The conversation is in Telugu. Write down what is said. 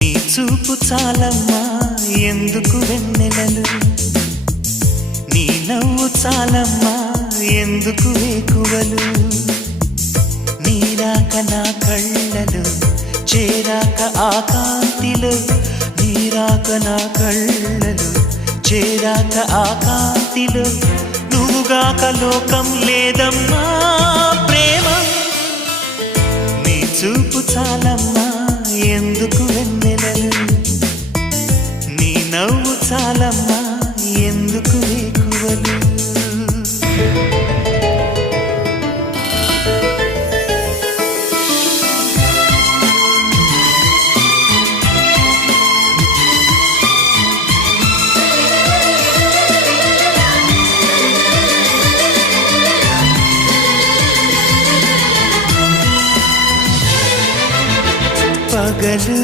నీ చూపు చాలమ్మా ఎందుకు వెన్నెలలు, నీ నవ్వు చాలమ్మా ఎందుకు వేకువలు, నీరాక నా కళ్ళలు చేరాక ఆ కాంతిలో, నీరాక నా కళ్ళలు చేరాక ఆ కాంతిలో, నువ్వుగాక లోకం లేదమ్మా ప్రేమ. నీ చూపు చాలమ్మా ఎందుకు వెన్నెలలు, నీ నవ్వు చాలమ్మా ఎందుకు వేకువలు. పగలు